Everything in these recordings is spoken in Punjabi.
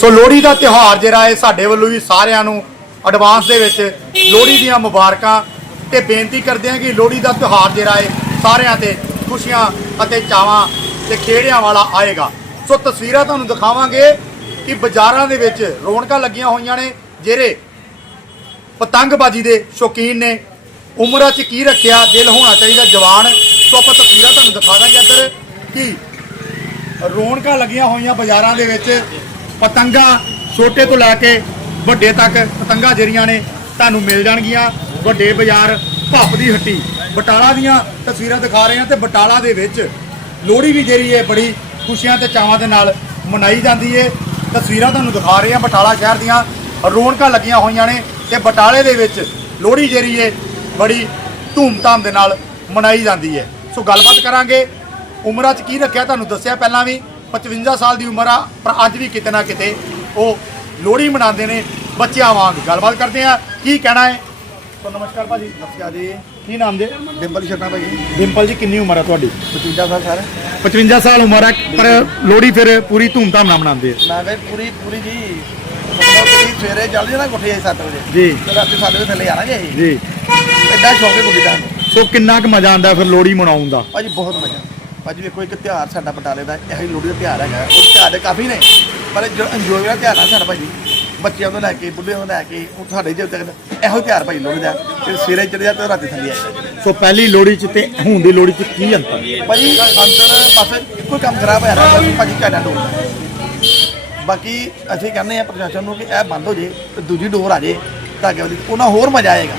ਸੋ ਲੋਹੜੀ ਦਾ ਤਿਉਹਾਰ ਜਿਹੜਾ ਹੈ ਸਾਡੇ ਵੱਲੋਂ ਵੀ ਸਾਰਿਆਂ ਨੂੰ ਐਡਵਾਂਸ ਦੇ ਵਿੱਚ ਲੋਹੜੀ ਦੀਆਂ ਮੁਬਾਰਕਾਂ ਤੇ ਬੇਨਤੀ ਕਰਦੇ ਹਾਂ ਕਿ ਲੋਹੜੀ ਦਾ ਤਿਉਹਾਰ ਜਿਹੜਾ ਹੈ ਸਾਰਿਆਂ ਤੇ ਖੁਸ਼ੀਆਂ ਅਤੇ ਚਾਵਾਂ ਤੇ ਖੇੜਿਆਂ ਵਾਲਾ ਆਏਗਾ। ਸੋ ਤਸਵੀਰਾਂ ਤੁਹਾਨੂੰ ਦਿਖਾਵਾਂਗੇ ਕਿ ਬਾਜ਼ਾਰਾਂ ਦੇ ਵਿੱਚ ਰੌਣਕਾਂ ਲੱਗੀਆਂ ਹੋਈਆਂ ਨੇ, ਜਿਹੜੇ ਪਤੰਗਬਾਜ਼ੀ ਦੇ ਸ਼ੌਕੀਨ ਨੇ। ਉਮਰਾਂ 'ਚ ਕੀ ਰੱਖਿਆ, ਦਿਲ ਹੋਣਾ ਚਾਹੀਦਾ ਜਵਾਨ। ਸੋ ਆਪਾਂ ਤਸਵੀਰਾਂ ਤੁਹਾਨੂੰ ਦਿਖਾ ਦਾਂਗੇ ਇੱਧਰ ਕਿ ਰੌਣਕਾਂ ਲੱਗੀਆਂ ਹੋਈਆਂ ਬਾਜ਼ਾਰਾਂ ਦੇ ਵਿੱਚ। ਪਤੰਗਾ ਛੋਟੇ ਤੋਂ ਲੈ ਕੇ ਵੱਡੇ ਤੱਕ ਪਤੰਗਾ ਜਿਹੜੀਆਂ ਨੇ ਤੁਹਾਨੂੰ ਮਿਲ ਜਾਣਗੀਆਂ। ਵੱਡੇ ਬਾਜ਼ਾਰ ਭੱਪ ਦੀ ਹੱਟੀ। ਬਟਾਲਾ ਦੀਆਂ ਤਸਵੀਰਾਂ ਦਿਖਾ ਰਹੇ ਹਾਂ ਤੇ ਬਟਾਲਾ ਦੇ ਵਿੱਚ ਲੋਹੜੀ ਵੀ ਜਿਹੜੀ ਹੈ ਬੜੀ ਖੁਸ਼ੀਆਂ ਤੇ ਚਾਵਾਂ ਦੇ ਨਾਲ ਮਨਾਈ ਜਾਂਦੀ ਹੈ। ਤਸਵੀਰਾਂ ਤੁਹਾਨੂੰ ਦਿਖਾ ਰਹੇ ਹਾਂ ਬਟਾਲਾ ਸ਼ਹਿਰ ਦੀਆਂ। ਰੌਣਕਾਂ ਲੱਗੀਆਂ ਹੋਈਆਂ ਨੇ ਤੇ ਬਟਾਲੇ ਦੇ ਵਿੱਚ ਲੋਹੜੀ ਜਿਹੜੀ ਹੈ ਬੜੀ ਧੂਮਧਾਮ ਦੇ ਨਾਲ ਮਨਾਈ ਜਾਂਦੀ ਹੈ। ਸੋ ਗੱਲਬਾਤ ਕਰਾਂਗੇ। ਉਮਰਾਂ 'ਚ ਕੀ ਰੱਖਿਆ ਤੁਹਾਨੂੰ ਦੱਸਿਆ ਪਹਿਲਾਂ ਵੀ। 55 ਸਾਲ ਦੀ ਉਮਰ ਆ ਪਰ ਅੱਜ ਵੀ ਕਿਤੇ ਨਾ ਕਿਤੇ ਉਹ ਲੋਹੜੀ ਮਨਾਉਂਦੇ ਨੇ ਬੱਚਿਆਂ ਵਾਂਗ। ਗੱਲਬਾਤ ਕਰਦੇ ਆ ਕੀ ਕਹਿਣਾ ਹੈ? ਸੋ ਨਮਸਕਾਰ ਭਾਜੀ। ਨਮਸਕਾਰ ਜੀ। ਕੀ ਨਾਮ ਦੇ? ਡਿੰਪਲ ਸ਼ਰਮਾ ਭਾਈ ਡਿੰਪਲ ਜੀ ਕਿੰਨੀ ਉਮਰ ਹੈ ਤੁਹਾਡੀ? 55 ਸਾਲ ਸਰ। 55 ਸਾਲ ਉਮਰ ਹੈ ਪਰ ਲੋਹੜੀ ਫਿਰ ਪੂਰੀ ਧੂਮਧਾਮ ਨਾਲ ਮਨਾਉਂਦੇ ਆ। ਮੈਂ ਫਿਰ ਪੂਰੀ ਪੂਰੀ ਜੀ ਸਵੇਰੇ ਚੱਲ ਜਾਣਾ ਕੋਠੇ 7 ਵਜੇ। ਜੀ। ਤੇ ਰਾਤੀ 7 ਵਜੇ ਥੱਲੇ ਆਣਾ ਜੀ। ਜੀ ਐਡਾ ਸ਼ੌਕ ਹੈ ਗੁੱਡੀ ਦਾ। ਸੋ ਕਿੰਨਾ ਕੁ ਮਜ਼ਾ ਆਉਂਦਾ ਫਿਰ ਲੋਹੜੀ ਮਨਾਉਣ ਦਾ? ਭਾਜੀ ਬਹੁਤ ਮਜ਼ਾ। ਭਾਜੀ ਵੇਖੋ ਇੱਕ ਤਿਉਹਾਰ ਸਾਡਾ ਬਟਾਲੇ ਦਾ ਇਹੀ ਲੋਹੜੀ ਦਾ ਤਿਉਹਾਰ ਹੈਗਾ। ਉਹ ਤਿਉਹਾਰ ਦੇ ਕਾਫੀ ਨੇ ਪਰ ਜੋ ਇੰਜੋਏ ਦਾ ਤਿਉਹਾਰ ਆ ਸਾਡਾ ਭਾਜੀ ਬੱਚਿਆਂ ਤੋਂ ਲੈ ਕੇ ਬੁੱਢਿਆਂ ਤੋਂ ਲੈ ਕੇ ਉਹ ਸਾਡੇ ਜੇ ਤੱਕ ਇਹੋ ਤਿਉਹਾਰ ਭਾਜੀ ਲੋਹੜੀ ਦਾ ਤੇ ਸਵੇਰੇ ਚੜਿਆ ਤੇ ਰਾਤੀ ਥੱਲੇ ਆਇਆ ਸੋ ਪਹਿਲੀ ਲੋਹੜੀ 'ਚ ਤੇ ਹੁਣ ਦੀ ਲੋਹੜੀ 'ਚ ਕੀ ਅੰਤਰ? ਹੈ? ਭਾਜੀ ਅੰਦਰ ਬਸ ਇੱਕੋ ਹੀ ਕੰਮ ਖਰਾਬ ਹੋਇਆ ਰਿਹਾ ਭਾਜੀ ਕਾਡਾ ਡੋਰ ਬਾਕੀ ਅਸੀਂ ਕਹਿੰਦੇ ਆ ਪ੍ਰਸ਼ਾਸਨ ਨੂੰ ਕਿ ਇਹ ਬੰਦ ਹੋ ਜੇ ਤੇ ਦੂਜੀ ਡੋਰ ਆ ਜੇ ਤਾਂ ਕਿ ਉਹਨਾਂ ਹੋਰ ਮਜ਼ਾ ਆਏਗਾ।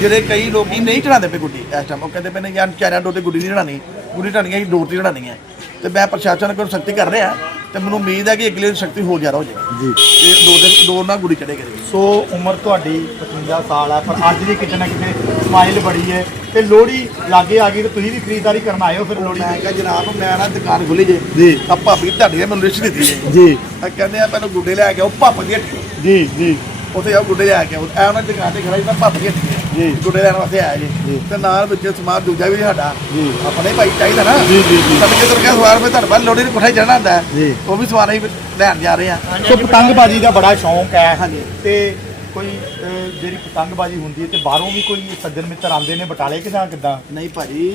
ਜਿਹੜੇ ਕਈ ਲੋਕੀ ਨਹੀਂ ਚੜਾਉਂਦੇ ਪਏ ਗੁੱਡੀ ਇਸ ਟਾਈਮ ਉਹ ਕਹਿੰਦੇ ਪਏ ਨੇ ਯਾਰ ਚਾਰਾਂ ਡੋਰ ਤੇ ਗੁੱਡੀ ਨਹੀਂ ਚੜਾਣੀ ਗੁੱਡੀ ਚੜਾਣੀ ਹੈ ਡੋਰ ਤੇ ਚੜਾਣੀ ਹੈ। ਤੇ ਮੈਂ ਪ੍ਰਸ਼ਾਸਨ ਕੋਲ ਸਖਤੀ ਕਰ ਰਿਹਾ ਤੇ ਮੈਨੂੰ ਉਮੀਦ ਹੈ ਕਿ ਅਗਲੇ ਦਿਨ ਸ਼ਕਤੀ ਹੋ ਜ਼ਿਆਦਾ ਹੋ ਜਾਏਗੀ। ਜੀ। ਤੇ ਦੋ ਦਿਨ ਡੋਰ ਨਾਲ ਗੁੱਡੀ ਚੜੇਗੀ ਸੋ ਉਮਰ ਤੁਹਾਡੀ 55 ਸਾਲ ਹੈ ਪਰ ਅੱਜ ਵੀ ਕਿਤੇ ਨਾ ਕਿਤੇ ਸਮਾਈਲ ਬੜੀ ਹੈ ਤੇ ਲੋਹੜੀ ਲਾਗੇ ਆ ਗਈ ਤੇ ਤੁਸੀਂ ਵੀ ਖਰੀਦਦਾਰੀ ਕਰਨ ਆਏ ਹੋ ਫਿਰ ਲੋਹੜੀ ਮੈਂ ਦੀ ਕਿਹਾ ਜਨਾਬ ਮੈਂ ਨਾ ਦੁਕਾਨ ਖੁੱਲੀ ਜੇ। ਜੀ। ਆ ਭਾਬੀ ਤੁਹਾਡੀ ਨੇ ਮੈਨੂੰ ਲਿਸਟ ਦਿੱਤੀ ਜੀ। ਆ ਕਹਿੰਦੇ ਆ ਪਹਿਲਾਂ ਗੁੱਡੇ ਲੈ ਕੇ ਆਓ ਭੱਪ ਦੀ ਹੱਟੀ ਜੀ ਜੀ। ਉੱਥੇ ਜਾਓ ਗੁੱਡੇ ਲੈ ਕੇ ਐ ਉਹਨਾਂ ਦੀ ਦੁਕਾਨ ਤੇ ਖੜਾ ਸੀ ਮੈਂ ਭੱਪ ਦੀ ਹੱਟੀ ਜੀ। ਗੁੱਡੇ ਲੈਣ ਵਾਸਤੇ ਆਇਆ ਜੀ। ਤੇ ਨਾਲ ਵਿੱਚ ਸਮਾਨ ਦੂਜਾ ਵੀ ਸਾਡਾ ਜੀ। ਆਪਣੇ ਭਾਈ ਚਾਹੀਦਾ ਨਾ ਜੀ, ਜੀ, ਜੀ। ਸਾਡੇ ਕੇ ਤੁਰਕਿਆ ਸਵਾਰ ਵੀ ਤੁਹਾਡੇ ਬਾਲ ਲੋੜੀ ਦੇ ਕੋਠੇ ਚੜਨਾ ਹੁੰਦਾ। ਉਹ ਵੀ ਸਵਾਰ ਹੀ ਲੈਣ ਜਾ ਰਹੇ ਆ ਸੋ ਪਤੰਗਬਾਜ਼ੀ ਦਾ ਬੜਾ ਸ਼ੌਂਕ ਹੈ ਹਾਂਜੀ। ਤੇ ਕੋਈ ਜਿਹੜੀ ਪਤੰਗਬਾਜ਼ੀ ਹੁੰਦੀ ਹੈ ਤੇ ਬਾਹਰੋਂ ਵੀ ਕੋਈ ਸੱਜਣ ਮਿੱਤਰ ਆਉਂਦੇ ਨੇ ਬਟਾਲੇ ਕਿਦਾਂ ਕਿਦਾਂ ਨਹੀਂ ਭਾਜੀ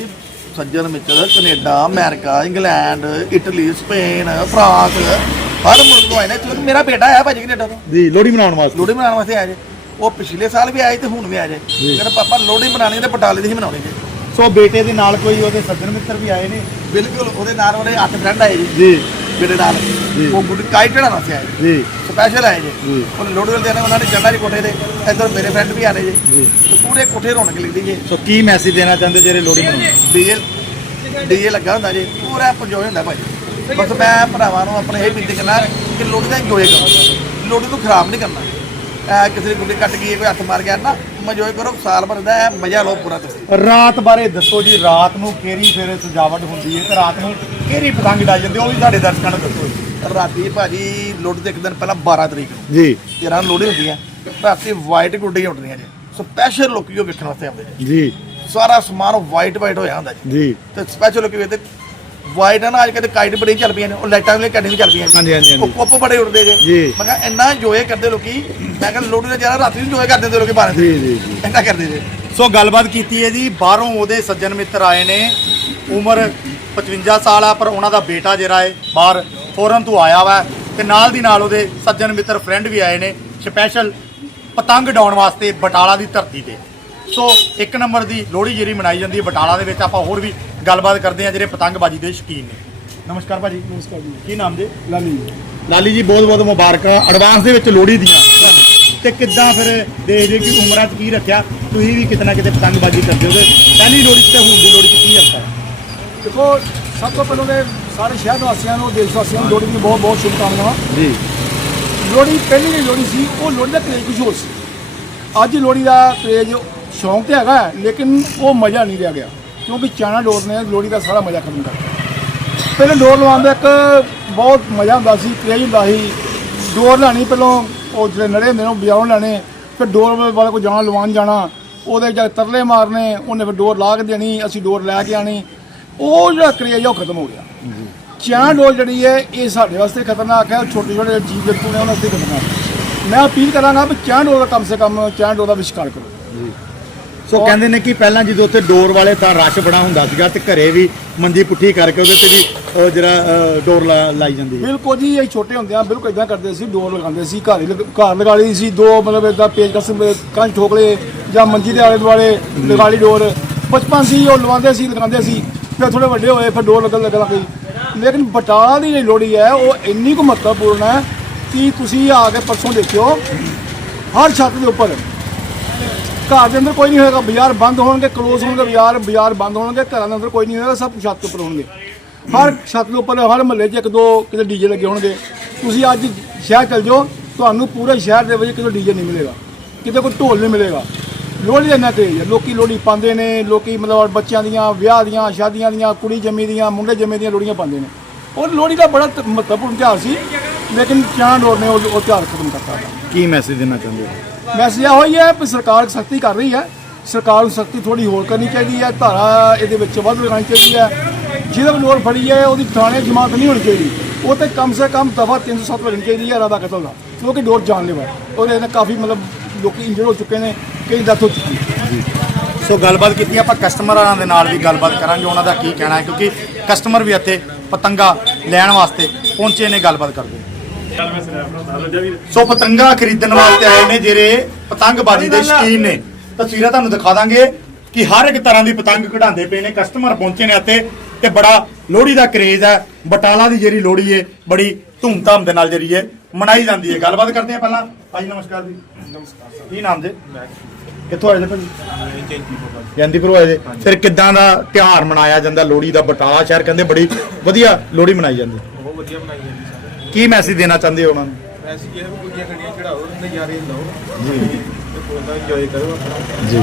ਸੱਜਣ ਮਿੱਤਰ Canada America England Italy Spain France ਹਰ ਮੁਲਕ ਤੋਂ ਆਏ ਨੇ ਕਿਉਂਕਿ ਮੇਰਾ ਬੇਟਾ ਹੈ ਭਾਜੀ ਕੈਨੇਡਾ ਤੋਂ। ਜੀ ਲੋਹੜੀ ਮਨਾਉਣ ਵਾਸਤੇ। ਲੋਹੜੀ ਮਨਾਉਣ ਵਾਸਤੇ ਆਏ ਜੇ। ਉਹ ਪਿਛਲੇ ਸਾਲ ਵੀ ਆਏ ਤੇ ਹੁਣ ਵੀ ਆਏ ਜੇ। ਕਹਿੰਦੇ ਪਾਪਾ ਲੋਹੜੀ ਮਨਾਣੀ ਤੇ ਬਟਾਲੇ ਦੀ ਹੀ ਮਨਾਉਣੀ ਜੇ। ਸੋ ਬੇਟੇ ਦੇ ਨਾਲ ਕੋਈ ਉਹਦੇ ਸੱਜਣ ਮਿੱਤਰ ਵੀ ਆਏ ਨੇ? ਬਿਲਕੁਲ ਉਹਦੇ ਨਾਲ ਉਹਦੇ ਅੱਠ ਫਰੈਂਡ ਆਏ ਜੀ। ਜੀ ਮੇਰੇ ਨਾਲ। ਉਹ ਗੁੱਡ ਕਾਈਟ ਚੜਾਉਣ ਵਾਸਤੇ ਆਏ ਜੀ। ਸਪੈਸ਼ਲ ਆਏ ਜੀ। ਉਹ ਲੋਹੜੀ ਵਾਲੇ ਦਿਨ ਉਹਨਾਂ ਨੇ ਚੜ੍ਹਨਾ ਜੀ ਕੋਠੇ ਤੇ ਇੱਧਰ ਮੇਰੇ ਫਰੈਂਡ ਵੀ ਆਣੇ ਜੀ। ਜੀ। ਤੇ ਪੂਰੇ ਕੋਠੇ ਰੌਣਕ ਲੱਗਦੀ ਜੀ। ਸੋ ਕੀ ਮੈਸੇਜ ਦੇਣਾ ਚਾਹੁੰਦੇ ਜਿਹੜੇ ਲੋਹੜੀ ਮਨਾਉਂਦੇ ਡੀਜੇ ਡੀਜੇ ਲੱਗਾ ਹੁੰਦਾ ਜੀ। ਪੂਰਾ ਇੰਜੋਏ ਹੁੰਦਾ ਭਾਜੀ। ਬਸ ਮੈਂ ਭਰਾਵਾਂ ਨੂੰ ਆਪਣੇ ਇਹ ਬੇਨਤੀ ਕਰਨਾ ਕਿ ਲੋਹੜੀ ਦਾ ਇੰਜੋਏ ਕਰੋ। ਲੋਹੜੀ ਨੂੰ ਖਰਾਬ ਨਹੀਂ ਕਰਨਾ। ਐ ਕਿਸੇ ਦੀ ਗੁੱਡੀ ਕੱਟ ਗਈ ਕੋਈ ਹੱਥ ਮਾਰ ਗਿਆ ਨਾ ਇੰਜੋਏ ਕਰੋ ਸਾਲ ਭਰ ਦਾ ਮਜ਼ਾ ਲਓ ਪੂਰਾ ਤੁਸੀਂ। ਰਾਤ ਬਾਰੇ ਦੱਸੋ ਜੀ ਰਾਤ ਨੂੰ ਕਿਹੜੀ ਫਿਰ ਸਜਾਵਟ ਹੁੰਦੀ ਹੈ ਤੇ ਰਾਤ ਨੂੰ ਕਿਹੜੀ ਪਤੰਗ ਡਾਈ ਜਾਂਦੀ ਹੈ, ਉਹ ਵੀ ਸਾਡੇ ਦਰਸ਼ਕਾਂ ਨੂੰ ਦੱਸੋ ਜੀ। ਰਾਤੀ ਭਾਜੀ ਲੋਹੜੀ ਦੇ ਇੱਕ ਦਿਨ ਪਹਿਲਾਂ 12 ਤਰੀਕ ਨੂੰ। ਜੀ। ਤੇਰਾਂ ਲੋਹੜੀ ਹੁੰਦੀ ਹੈ ਰਾਤੀ ਵਾਈਟ ਗੁੱਡੀਆਂ ਉੱਡਦੀਆਂ ਜੀ। ਸਪੈਸ਼ਲ ਲੋਕੀ ਉਹ ਵੇਖਣ ਵਾਸਤੇ ਆਉਂਦੇ ਜੀ ਜੀ। ਸਾਰਾ ਸਮਾਨ ਵਾਈਟ ਵਾਈਟ ਹੋਇਆ ਹੁੰਦਾ ਜੀ। ਜੀ। ਤੇ ਸਪੈਸ਼ਲ ਲੋਕੀ ਵੇਖਦੇ ਵਾਈਟ ਨਾ ਅੱਜ ਕੱਲ੍ਹ ਕਾਈਟ ਬੜੀ ਚੱਲ ਪਈਆਂ ਨੇ ਉਹ ਲਾਈਟਾਂ ਵਾਲੇ ਕੱਢੀ ਵੀ ਚੱਲ ਪਈਆਂ ਹਾਂਜੀ, ਹਾਂਜੀ, ਹਾਂਜੀ। ਉਹ ਕੁੱਪ ਬੜੇ ਉੱਡਦੇ ਜੇ। ਮੈਂ ਕਿਹਾ ਇੰਨਾ ਇੰਜੋਏ ਕਰਦੇ ਲੋਕੀ ਮੈਂ ਕਿਹਾ ਲੋਹੜੀ ਦਾ ਜ਼ਿਆਦਾ ਰਾਤੀ ਇੰਜੋਏ ਕਰਦੇ ਹੁੰਦੇ ਲੋਕੀ ਬਾਰਾਂ ਜੀ, ਜੀ, ਜੀ। ਇੰਨਾ ਕਰਦੇ ਜੇ ਸੋ ਗੱਲਬਾਤ ਕੀਤੀ ਹੈ ਜੀ ਬਾਹਰੋਂ ਉਹਦੇ ਸੱਜਣ ਮਿੱਤਰ ਆਏ ਨੇ ਉਮਰ 55 ਸਾਲ ਆ ਪਰ ਉਹਨਾਂ ਦਾ ਬੇਟਾ ਜਿਹੜਾ ਹੈ ਬਾਹਰ ਫੋਰਨ ਤੋਂ ਆਇਆ ਵਾ ਤੇ ਨਾਲ ਦੀ ਨਾਲ ਉਹਦੇ ਸੱਜਣ ਮਿੱਤਰ ਫਰੈਂਡ ਵੀ ਆਏ ਨੇ ਸਪੈਸ਼ਲ ਪਤੰਗ ਡਾਉਣ ਵਾਸਤੇ ਬਟਾਲਾ ਦੀ ਧਰਤੀ ਤੇ ਸੋ ਇੱਕ ਨੰਬਰ ਦੀ ਲੋਹੜੀ ਜਿਹੜੀ ਮਨਾਈ ਜਾਂਦੀ ਹੈ ਬਟਾਲਾ ਦੇ ਵਿੱਚ ਆਪਾਂ ਹੋਰ ਵੀ ਗੱਲਬਾਤ ਕਰਦੇ ਹਾਂ ਜਿਹੜੇ ਪਤੰਗਬਾਜ਼ੀ ਦੇ ਸ਼ੌਕੀਨ ਨੇ। ਨਮਸਕਾਰ ਭਾਜੀ। ਨਮਸਕਾਰ ਜੀ। ਕੀ ਨਾਮ ਜੀ? ਲਾਲੀ ਲਾਲੀ ਜੀ ਬਹੁਤ ਬਹੁਤ ਮੁਬਾਰਕਾਂ। ਐਡਵਾਂਸ ਦੇ ਵਿੱਚ ਲੋਹੜੀ ਦੀਆਂ। ਤੇ ਕਿੱਦਾਂ ਫਿਰ ਦੇਖਦੇ ਕਿ ਉਮਰਾਂ 'ਚ ਕੀ ਰੱਖਿਆ? ਤੁਸੀਂ ਵੀ ਕਿਤੇ ਨਾ ਕਿਤੇ ਪਤੰਗਬਾਜ਼ੀ ਕਰਦੇ ਹੋ ਤੇ ਪਹਿਲੀ ਲੋਹੜੀ ਤੇ ਹੁਣ ਦੀ ਲੋਹੜੀ 'ਚ ਕੀ ਅੰਤਰ? ਹੈ ਦੇਖੋ ਸਭ ਤੋਂ ਪਹਿਲਾਂ ਤੇ ਸਾਰੇ ਸ਼ਹਿਰ ਵਾਸੀਆਂ ਨੂੰ ਦੇਸ਼ ਵਾਸੀਆਂ ਨੂੰ ਲੋਹੜੀ ਦੀਆਂ ਬਹੁਤ ਬਹੁਤ ਸ਼ੁਭਕਾਮਨਾਵਾਂ। ਜੀ। ਲੋਹੜੀ ਪਹਿਲੀ ਜਿਹੜੀ ਲੋਹੜੀ ਸੀ ਉਹ ਲੋਹੜੀ ਦਾ ਕਰੇਜ ਕੁਝ ਹੋਰ ਸੀ। ਅੱਜ ਲੋਹੜੀ ਦਾ ਕਰੇਜ ਸ਼ੌਂਕ ਤੇ ਹੈਗਾ ਲੇਕਿਨ ਉਹ ਮਜ਼ਾ ਨਹੀਂ ਰਿਹਾ ਗਿਆ। ਕਿਉਂਕਿ ਚਾਣਾ ਡੋਰ ਨੇ ਲੋਹੜੀ ਦਾ ਸਾਰਾ ਮਜ਼ਾ ਖਤਮ ਕਰਤਾ। ਪਹਿਲੇ ਡੋਰ ਲਵਾਉਣ ਦਾ ਇੱਕ ਬਹੁਤ ਮਜ਼ਾ ਹੁੰਦਾ ਸੀ ਕਰੇਜ ਹੁੰਦਾ ਸੀ। ਡੋਰ ਲੈਣੀ ਪਹਿਲਾਂ ਉਹ ਜਿਹੜੇ ਨੜੇ ਹੁੰਦੇ ਨੇ ਉਹ ਬਾਜ਼ਾਰੋਂ ਲੈਣੇ ਫਿਰ ਡੋਰ ਵਾਲੇ ਕੋਲ ਜਾਣਾ ਲਵਾਉਣ ਜਾਣਾ ਉਹਦੇ ਜਾ ਕੇ ਤਰਲੇ ਮਾਰਨੇ ਉਹਨੇ ਫਿਰ ਡੋਰ ਲਾ ਕੇ ਦੇਣੀ ਅਸੀਂ ਡੋਰ ਲੈ ਕੇ ਆਣੀ ਉਹ ਜਿਹੜਾ ਕਰੇਜ ਉਹ ਖਤਮ ਹੋ ਗਿਆ। ਚਾਹ ਡੋਲ ਜਿਹੜੀ ਹੈ ਇਹ ਸਾਡੇ ਵਾਸਤੇ ਖਤਰਨਾਕ ਹੈ ਛੋਟੇ ਛੋਟੇ ਜੀਵ ਜੰਤੂ ਨੇ ਉਹਨਾਂ ਵਾਸਤੇ ਖਤਰਨਾਕ ਮੈਂ ਅਪੀਲ ਕਰਾਂਗਾ ਵੀ ਚਾਹ ਡੋਲ ਦਾ ਕਮ ਸੇ ਕਮ ਚਾਹ ਡੋਲ ਦਾ ਵਿਸ਼ਕਾਰ ਕਰੋ। ਸੋ ਕਹਿੰਦੇ ਨੇ ਕਿ ਪਹਿਲਾਂ ਜਦੋਂ ਉੱਥੇ ਡੋਰ ਵਾਲੇ ਤਾਂ ਰਸ਼ ਬੜਾ ਹੁੰਦਾ ਸੀਗਾ ਤੇ ਘਰੇ ਵੀ ਮੰਜੀ ਪੁੱਠੀ ਕਰਕੇ ਉਹਦੇ ਤੇ ਵੀ ਉਹ ਜਿਹੜਾ ਡੋਰ ਲਾਈ ਜਾਂਦੀ ਹੈ ਬਿਲਕੁਲ ਜੀ ਇਹ ਛੋਟੇ ਹੁੰਦਿਆਂ ਬਿਲਕੁਲ ਇਦਾਂ ਕਰਦੇ ਸੀ ਡੋਰ ਲਗਾਉਂਦੇ ਸੀ ਘਰ ਹੀ ਲਗ- ਘਰ ਲਗਾ ਲਈ ਸੀ ਦੋ ਮਤਲਬ ਇਦਾਂ ਪੇਜ ਕਸਮ ਕੰਚ ਠੋਕ ਲਏ ਜਾਂ ਮੰਜੀ ਦੇ ਆਲੇ ਦੁਆਲੇ ਲਗਾ ਲਈ ਡੋਰ। ਬਚਪਨ ਸੀ ਉਹ ਲਵਾਉਂਦੇ ਸੀ ਲਗਾਉਂਦੇ ਸੀ ਫਿਰ ਥੋੜੇ ਵੱਡੇ ਹੋਏ ਫਿਰ ਡੋਰ ਲੱਗਣ ਲੱਗਣ ਲੱਗ ਗਈ। ਲੇਕਿਨ ਬਟਾਲਾ ਦੀ ਜਿਹੜੀ ਲੋੜੀ ਹੈ ਉਹ ਇੰਨੀ ਕੁ ਮਹੱਤਵਪੂਰਨ ਹੈ ਕਿ ਤੁਸੀਂ ਆ ਕੇ ਪਰਸੋਂ ਦੇਖਿਓ ਹਰ ਛੱਤ ਦੇ ਉੱਪਰ ਘਰ ਦੇ ਅੰਦਰ ਕੋਈ ਨਹੀਂ ਹੋਏਗਾ। ਬਾਜ਼ਾਰ ਬੰਦ ਹੋਣਗੇ ਕਲੋਜ਼ ਹੋਣਗੇ, ਬਾਜ਼ਾਰ ਬਾਜ਼ਾਰ ਬੰਦ ਹੋਣਗੇ, ਘਰਾਂ ਦੇ ਅੰਦਰ ਕੋਈ ਨਹੀਂ ਹੋਏਗਾ, ਸਭ ਛੱਤ ਉੱਪਰ ਹੋਣਗੇ। ਹਰ ਛੱਤ ਦੇ ਉੱਪਰ, ਹਰ ਮਹੱਲੇ 'ਚ ਇੱਕ ਦੋ ਕਿਤੇ ਡੀਜੇ ਲੱਗੇ ਹੋਣਗੇ। ਤੁਸੀਂ ਅੱਜ ਸ਼ਹਿਰ ਚਲ ਜਾਓ, ਤੁਹਾਨੂੰ ਪੂਰੇ ਸ਼ਹਿਰ ਦੇ ਵਿੱਚ ਕਿਤੇ ਡੀਜੇ ਨਹੀਂ ਮਿਲੇਗਾ। ਕਿਤੇ ਕੋਈ ਢੋਲ ਨਹੀਂ ਮਿਲੇਗਾ। ਲੋਹੜੀ ਦਾ ਇੰਨਾ ਕਰੇਜ ਹੈ। ਲੋਕੀ ਲੋਹੜੀ ਪਾਉਂਦੇ ਨੇ, ਲੋਕੀ ਮਤਲਬ ਬੱਚਿਆਂ ਦੀਆਂ, ਵਿਆਹ ਦੀਆਂ, ਸ਼ਾਦੀਆਂ ਦੀਆਂ, ਕੁੜੀ ਜੰਮੀ ਦੀਆਂ, ਮੁੰਡੇ ਜੰਮੇ ਦੀਆਂ ਲੋਹੜੀਆਂ ਪਾਉਂਦੇ ਨੇ। ਔਰ ਲੋਹੜੀ ਦਾ ਬੜਾ ਮਹੱਤਵਪੂਰਨ ਤਿਉਹਾਰ ਸੀ। ਲੇਕਿਨ ਚਾਹ ਡੋਰ ਨੇ ਉਹ ਉਹ ਖਤਮ ਕਰਤਾ ਕੀ ਮੈਸੇਜ ਦੇਣਾ ਚਾਹੁੰਦੇ ਹੋ? ਮੈਸੇਜ ਇਹ ਹੋਈ ਹੈ ਕਿ ਸਰਕਾਰ ਸਖਤੀ ਕਰ ਰਹੀ ਹੈ। ਸਰਕਾਰ ਨੂੰ ਸਖਤੀ ਥੋੜੀ ਹੋਰ ਕਰਨੀ ਚਾਹੀਦੀ ਹੈ। ਧਾਰਾ ਇਹਦੇ ਵਿੱਚ ਵੱਧ ਲਗਾਉਣੀ ਚਾਹੀਦੀ ਹੈ। ਜਿਹਦੇ ਲੋੜ ਫੜੀ ਹੈ ਉਹਦੀ ਥਾਣੇ ਜਮਾਤ ਨਹੀਂ ਹੋਣੀ ਚਾਹੀਦੀ। ਉਹ ਤੇ ਕਮ ਸੇ ਕਮ ਦਫਾ 307 ਲੱਗਣੀ ਚਾਹੀਦੀ ਹੈ ਇਰਾਦਾ ਕਤਲ ਦਾ। ਕਿਉਂਕਿ ਡੋਰ ਜਾਨਲੇਵਾ ਹੈ। ਉਹਦੇ ਨਾਲ ਕਾਫੀ ਮਤਲਬ ਲੋਕੀ ਇੰਜਰ ਹੋ ਚੁੱਕੇ ਨੇ ਕਈ ਡੈਥ ਹੋ ਚੁੱਕੀ ਹੈ ਸੋ ਗੱਲਬਾਤ ਕੀਤੀ ਆਪਾਂ ਕਸਟਮਰਾਂ ਦੇ ਨਾਲ ਵੀ ਗੱਲਬਾਤ ਕਰਾਂਗੇ। ਉਹਨਾਂ ਦਾ ਕੀ ਕਹਿਣਾ ਹੈ? ਕਿਉਂਕਿ ਕਸਟਮਰ ਵੀ ਇੱਥੇ ਪਤੰਗਾ ਲੈਣ ਵਾਸਤੇ ਪਹੁੰਚੇ ਨੇ ਗੱਲਬਾਤ ਕਰਦੇ ਸੋ ਪਤੰਗਾ ਖਰੀਦਣ ਵਾਸਤੇ ਆਏ ਨੇ ਜਿਹੜੇ ਪਤੰਗਬਾਜ਼ੀ ਦੇ ਸ਼ੌਕੀਨ ਨੇ। ਤਸਵੀਰਾਂ ਤੁਹਾਨੂੰ ਦਿਖਾ ਦਾਂਗੇ ਕਿ ਹਰ ਇੱਕ ਤਰ੍ਹਾਂ ਦੀ ਪਤੰਗ ਕਢਾਉਂਦੇ ਪਏ ਨੇ ਕਸਟਮਰ ਪਹੁੰਚੇ ਨੇ ਇੱਥੇ ਤੇ ਬੜਾ ਲੋਹੜੀ ਦਾ ਕਰੇਜ਼ ਹੈ। ਬਟਾਲਾ ਦੀ ਜਿਹੜੀ ਲੋਹੜੀ ਹੈ ਬੜੀ ਧੂਮਧਾਮ ਦੇ ਨਾਲ ਜਿਹੜੀ ਮਨਾਈ ਜਾਂਦੀ ਹੈ ਗੱਲਬਾਤ ਕਰਦੇ ਆ ਪਹਿਲਾਂ। ਭਾਜੀ ਨਮਸਕਾਰ ਜੀ। ਨਮਸਕਾਰ ਕੀ ਨਾਮ ਜੀ? ਕਿੱਥੋਂ ਆਏ ਨੇ ਭਾਜੀ? ਜੈਂਤੀਪੁਰ ਆਏ ਦੇ ਫਿਰ ਕਿੱਦਾਂ ਦਾ ਤਿਉਹਾਰ ਮਨਾਇਆ ਜਾਂਦਾ? ਲੋਹੜੀ ਦਾ ਬਟਾਲਾ ਸ਼ਹਿਰ ਕਹਿੰਦੇ ਬੜੀ ਵਧੀਆ ਲੋਹੜੀ ਮਨਾਈ ਜਾਂਦੀ। ਬਹੁਤ ਵਧੀਆ ਬਣਾਈ ਜਾਂਦੀ ਕੀ ਮੈਸੇਜ ਦੇਣਾ ਚਾਹੁੰਦੇ ਹੋ ਉਹਨਾਂ ਨੂੰ? ਵੈਸੇ ਕੀ ਹੈ ਵੀ ਗੁੱਡੀਆਂ ਗੱਡੀਆਂ ਚੜਾਓ ਨਜ਼ਾਰੇ ਲਓ। ਜੀ। ਤੇ ਪੂਰਾ ਇੰਜੋਏ ਕਰੋ ਆਪਣਾ ਜੀ।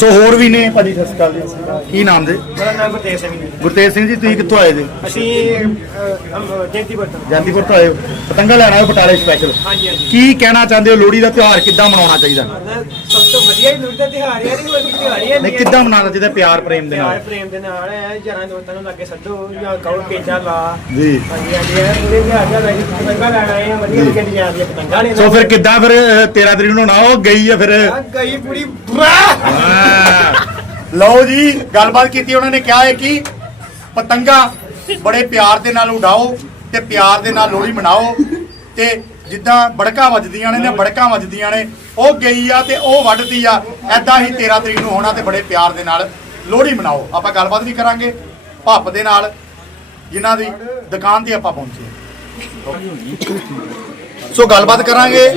ਸੋ ਹੋਰ ਵੀ ਨੇ ਭਾਜੀ ਸਤਿ ਸ਼੍ਰੀ ਅਕਾਲ ਜੀ। ਕੀ ਨਾਮ ਦੇ ਮੇਰਾ ਨਾਮ ਗੁਰਤੇਜ ਸਿੰਘ ਜੀ। ਗੁਰਤੇਜ ਸਿੰਘ ਜੀ ਤੁਸੀਂ ਕਿੱਥੋਂ ਆਏ ਜੀ? ਅਸੀਂ ਜੈਂਤੀਪੁਰ ਤੋਂ। ਆਏ ਹੋ। ਪਤੰਗਾ ਲੈਣ ਆਏ ਹੋ ਬਟਾਲੇ ਸਪੈਸ਼ਲ ਹਾਂਜੀ ਹਾਂਜੀ। ਕੀ ਕਹਿਣਾ ਚਾਹੁੰਦੇ ਹੋ? ਲੋਹੜੀ ਦਾ ਤਿਉਹਾਰ ਕਿੱਦਾਂ ਮਨਾਉਣਾ ਚਾਹੀਦਾ? ਸਭ ਤੋਂ ਵਧੀਆ ਹੀ ਲੋਹੜੀ ਦਾ ਤਿਉਹਾਰ ਹੈ ਨਹੀਂ ਕੋਈ ਤਿਉਹਾਰ ਹੀ ਨਹੀਂ ਕਿੱਦਾਂ ਮਨਾਉਣਾ ਚਾਹੀਦਾ ਪਿਆਰ ਪ੍ਰੇਮ ਦੇ ਨਾਲ? ਪ੍ਰੇਮ ਦੇ ਨਾਲ ਹੈ ਯਾਰਾਂ ਦੋਸਤਾਂ ਨੂੰ ਲਾਗੇ ਸੱਦੋ ਜਾਂ ਕਹੋ ਪੇਚਾ ਲਾ। ਜੀ। ਹਾਂਜੀ ਹਾਂਜੀ ਇਹ ਤਿਉਹਾਰ ਦਾ ਪਤੰਗਾ ਲੈਣ ਆਏ ਵਧੀਆ ਵਧੀਆ ਡਿਜ਼ਾਈਨ ਦੀਆਂ ਪਤੰਗਾਂ ਨੇ। ਸੋ ਫਿਰ ਕਿੱਦਾਂ ਫਿਰ ਅਹ, 13 ਤਰੀਕ ਨੂੰ ਨਾ ਉਹ ਗਈ ਹੈ ਫਿਰ ਆਹ ਗਈ ਪੂਰੀ ਲਓ ਜੀ ਗੱਲਬਾਤ ਕੀਤੀ ਉਹਨਾਂ ਨੇ ਕਿਹਾ ਹੈ ਕਿ ਪਤੰਗਾ ਬੜੇ ਪਿਆਰ ਦੇ ਨਾਲ ਉਡਾਓ ਤੇ ਪਿਆਰ ਦੇ ਨਾਲ ਲੋਹੜੀ ਮਨਾਓ ਤੇ ਜਿੱਦਾਂ ਬੜਕਾ ਵੱਜਦੀਆਂ ਨੇ ਨੇ ਬੜਕਾਂ ਵੱਜਦੀਆਂ ਨੇ ਉਹ ਗਈ ਆ ਤੇ ਉਹ ਵੱਢਦੀ ਆ ਐਦਾਂ ਹੀ 13 ਤਰੀਕ ਨੂੰ ਹੋਣਾ ਤੇ ਬੜੇ ਪਿਆਰ ਦੇ ਨਾਲ ਲੋਹੜੀ ਮਨਾਓ। ਆਪਾਂ ਗੱਲਬਾਤ ਵੀ ਕਰਾਂਗੇ ਭੱਪ ਦੇ ਨਾਲ ਜਿਨ੍ਹਾਂ ਦੀ ਦੁਕਾਨ ਤੇ ਆਪਾਂ ਪਹੁੰਚੇ ਸੋ ਗੱਲਬਾਤ ਕਰਾਂਗੇ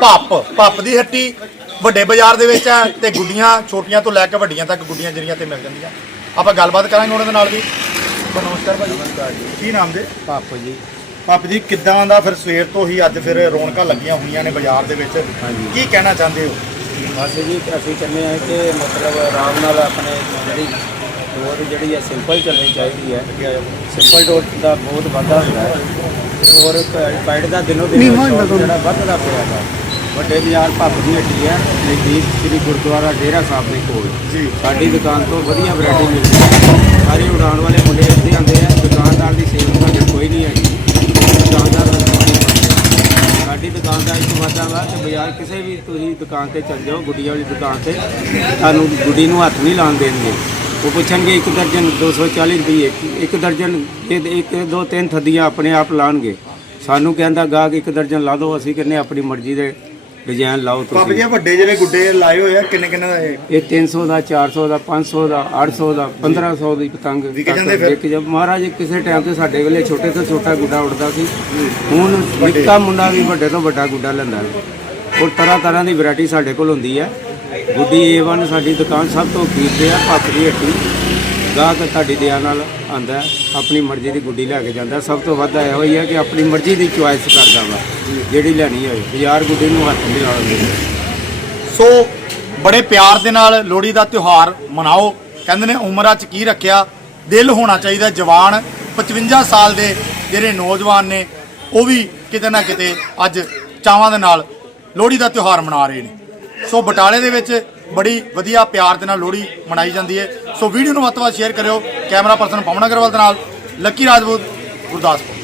ਭੱਪ ਭੱਪ ਦੀ ਹੱਟੀ। ਵੱਡੇ ਬਾਜ਼ਾਰ ਦੇ ਵਿੱਚ ਹੈ ਤੇ ਗੁੱਡੀਆਂ ਛੋਟੀਆਂ ਤੋਂ ਲੈ ਕੇ ਵੱਡੀਆਂ ਤੱਕ ਗੁੱਡੀਆਂ ਜਿਹੜੀਆਂ ਤੇ ਮਿਲ ਜਾਂਦੀਆਂ। ਆਪਾਂ ਗੱਲਬਾਤ ਕਰਾਂਗੇ ਉਹਨਾਂ ਦੇ ਨਾਲ ਵੀ ਨਮਸਕਾਰ ਭਾਜੀ। ਕੀ ਨਾਮ ਦੇ ਪਾਪਾ ਜੀ। ਭੱਪ ਜੀ ਕਿੱਦਾਂ ਦਾ ਫਿਰ ਸਵੇਰ ਤੋਂ ਹੀ ਅੱਜ ਫਿਰ ਰੌਣਕਾਂ ਲੱਗੀਆਂ ਹੋਈਆਂ ਨੇ ਬਾਜ਼ਾਰ ਦੇ ਵਿੱਚ? ਕੀ ਕਹਿਣਾ ਚਾਹੁੰਦੇ ਹੋ? ਬਸ ਜੀ ਅਸੀਂ ਕਹਿੰਦੇ ਹਾਂ ਕਿ ਮਤਲਬ ਆਰਾਮ ਨਾਲ ਆਪਣੇ ਜਿਹੜੀ ਡੋਰ ਜਿਹੜੀ ਹੈ ਸਿੰਪਲ ਚੱਲਣੀ ਚਾਹੀਦੀ ਹੈ। ਸਿੰਪਲ ਡੋਰ ਦਾ ਬਹੁਤ ਵਾਧਾ ਹੁੰਦਾ ਹੈ। ਔਰ ਪੈਡ ਦਾ ਦਿਨੋ ਦਿਨ ਜਿਹੜਾ ਵੱਧਦਾ ਪਿਆ ਹੈ ਵੱਡੇ ਬਾਜ਼ਾਰ ਭੱਪ ਦੀ ਹੱਟੀ ਹੈ ਨਜ਼ਦੀਕ ਸ੍ਰੀ ਗੁਰਦੁਆਰਾ ਡੇਰਾ ਸਾਹਿਬ ਦੇ ਕੋਲ। ਜੀ। ਸਾਡੀ ਦੁਕਾਨ ਤੋਂ ਵਧੀਆ ਵੈਰਾਈਟੀ ਮਿਲਦੀ ਹੈ। ਸਾਰੇ ਉਡਾਣ ਵਾਲੇ ਮੁੰਡੇ ਇੱਥੇ ਆਉਂਦੇ ਆ ਦੁਕਾਨਦਾਰ ਦੀ ਸੇਲ ਸਾਡੇ ਕੋਈ ਨਹੀਂ ਹੈਗੀ। ਦੁਕਾਨਦਾਰ। ਸਾਡੀ ਦੁਕਾਨ ਦਾ ਇੱਕ ਵਾਧਾ ਵਾ ਕਿ ਬਾਜ਼ਾਰ ਕਿਸੇ ਵੀ ਤੁਸੀਂ ਦੁਕਾਨ ਤੇ ਚੱਲ ਜਾਓ ਗੁੱਡੀਆਂ ਵਾਲੀ ਦੁਕਾਨ ਤੇ ਤੁਹਾਨੂੰ ਗੁੱਡੀ ਨੂੰ ਹੱਥ ਨਹੀਂ ਲਾਉਣ ਦੇਣਗੇ। ਉਹ ਪੁੱਛਣਗੇ ਇੱਕ ਦਰਜਨ 240 ਰੁਪਏ ਇੱਕ ਦਰਜਨ ਇਹ ਇੱਕ ਦੋ ਤਿੰਨ ਥੱਦੀਆਂ ਆਪਣੇ ਆਪ ਲਾਣਗੇ ਸਾਨੂੰ ਕਹਿੰਦਾ ਗਾਹਕ ਇੱਕ ਦਰਜਨ ਲਾ ਦਿਓ ਅਸੀਂ ਕਹਿੰਦੇ ਆਪਣੀ ਮਰਜ਼ੀ ਦੇ ਡਿਜ਼ਾਈਨ ਲਾਓ ਭੱਪ ਜੀ ਤੁਸੀਂ ਵੱਡੇ ਜਿਹੜੇ ਗੁੱਡੇ ਲਾਏ ਹੋਏ ਆ ਕਿੰਨੇ ਕਿੰਨੇ ਦਾ ਇਹ? ਇਹ 300 ਦਾ 400 ਦਾ 500 ਦਾ 800 ਦਾ 1500 ਦੀ ਪਤੰਗ ਵਿਕ ਤੱਕ ਜਾਂਦੇ ਫਿਰ? ਵਿਕ ਜਾ ਮਹਾਰਾਜ ਕਿਸੇ ਟਾਈਮ ਤੇ ਸਾਡੇ ਵੇਲੇ ਛੋਟੇ ਤੋਂ ਛੋਟਾ ਗੁੱਡਾ ਉੱਡਦਾ ਸੀ। ਹੁਣ ਨਿੱਕਾ ਮੁੰਡਾ ਵੀ ਵੱਡੇ ਤੋਂ ਵੱਡਾ ਗੁੱਡਾ ਲੈਂਦਾ ਹੈ। ਔਰ ਤਰ੍ਹਾਂ ਤਰ੍ਹਾਂ ਦੀ ਵੈਰਾਈਟੀ ਸਾਡੇ ਕੋਲ ਹੁੰਦੀ ਹੈ। ਗੁੱਡੀ A1 ਸਾਡੀ ਦੁਕਾਨ ਸਭ ਤੋਂ ਖਰੀਦਦੇ ਆ ਭੱਤ ਦੀ ਹੱਟੀ। ਗਾਹਕ ਤੁਹਾਡੀ ਦਇਆ ਨਾਲ ਆਂਦਾ ਆਪਣੀ ਮਰਜ਼ੀ ਦੀ ਗੁੱਡੀ ਲੈ ਕੇ ਜਾਂਦਾ ਸਭ ਤੋਂ ਵੱਧ ਇਹੋ ਹੀ ਹੈ ਕਿ ਆਪਣੀ ਮਰਜ਼ੀ ਦੀ ਚੁਆਇਸ ਕਰਦਾ ਵਾ, ਜਿਹੜੀ ਲੈਣੀ ਹੋਵੇ ਬਾਜ਼ਾਰ ਗੁੱਡੀ ਨੂੰ ਹੱਥ ਨਹੀਂ ਲਾਉਂਦੇ ਸੋ, ਬੜੇ ਪਿਆਰ ਦੇ ਨਾਲ ਲੋਹੜੀ ਦਾ ਤਿਉਹਾਰ ਮਨਾਓ। ਕਹਿੰਦੇ ਨੇ ਉਮਰਾਂ 'ਚ ਕੀ ਰੱਖਿਆ? ਦਿਲ ਹੋਣਾ ਚਾਹੀਦਾ ਜਵਾਨ 55 ਸਾਲ ਦੇ ਜਿਹੜੇ ਨੌਜਵਾਨ ਨੇ, ਉਹ ਵੀ ਕਿਤੇ ਨਾ ਕਿਤੇ ਅੱਜ ਚਾਵਾਂ ਦੇ ਨਾਲ ਲੋਹੜੀ ਦਾ ਤਿਉਹਾਰ ਮਨਾ ਰਹੇ ਨੇ। ਸੋ, ਬਟਾਲੇ ਦੇ ਵਿੱਚ ਬੜੀ ਵਧੀਆ ਪਿਆਰ ਦੇ ਨਾਲ ਲੋਹੜੀ ਮਨਾਈ ਜਾਂਦੀ ਹੈ। ਸੋ ਵੀਡੀਓ ਨੂੰ ਵੱਧ ਤੋਂ ਵੱਧ ਸ਼ੇਅਰ ਕਰਿਓ। ਕੈਮਰਾ ਪਰਸਨ ਪਵਨ ਅਗਰਵਾਲ ਦੇ ਨਾਲ, ਲੱਕੀ ਰਾਜਪੂਤ, ਗੁਰਦਾਸਪੁਰ।